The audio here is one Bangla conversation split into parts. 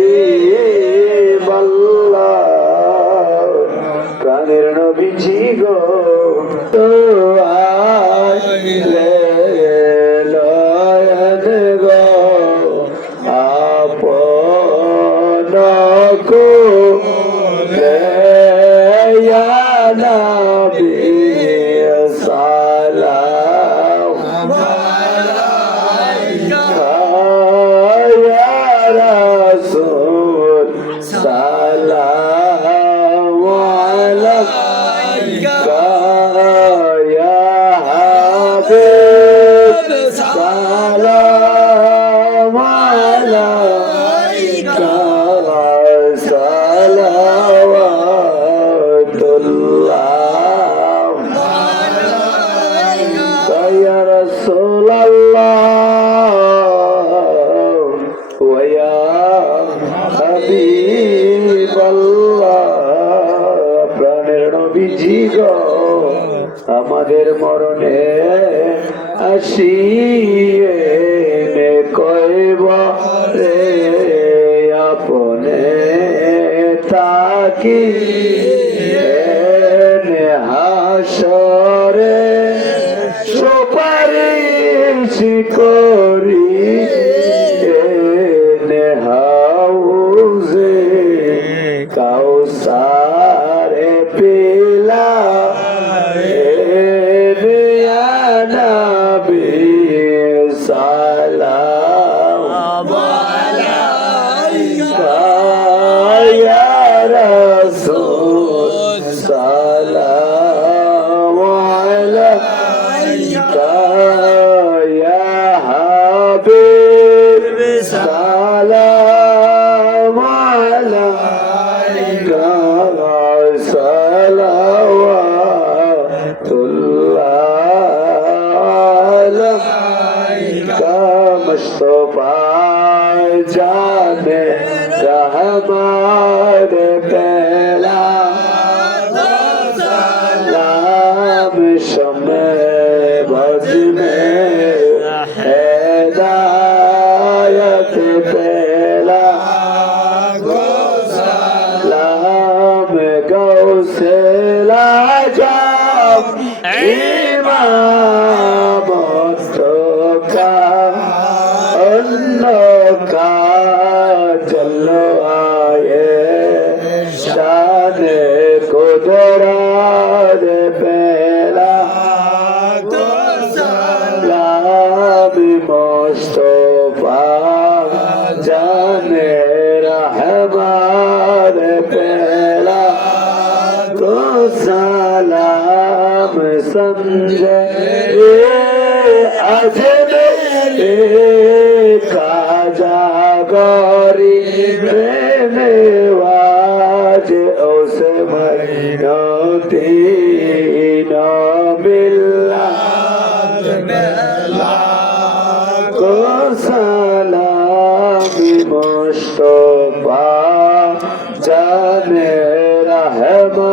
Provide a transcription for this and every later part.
হাবিব আল্লাহ প্রাণের নবীজি গো ও আ সালাওয়াতুল্লাহ يا رسول الله ويا حبيب الله প্রাণের নবীজি গো আমাদের মরণে আসিয়ে নে কইব রে আপনে তাকি করি। মুস্তফায় জানে রহমান পেলা। সালাম সমে ভজনে হেদায়ত পেলা। সালাম গৌসেলা যাব ইমা মস্তকা रहमान पहला तो सलाम समझे अजमेर खाजा गौरी प्रेमवाज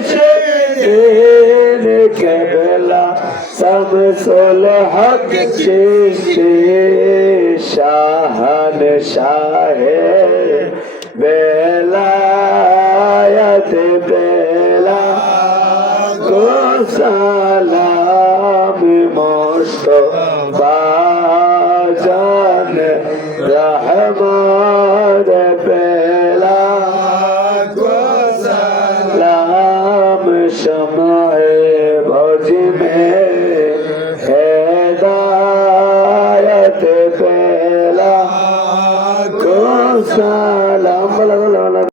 দেশে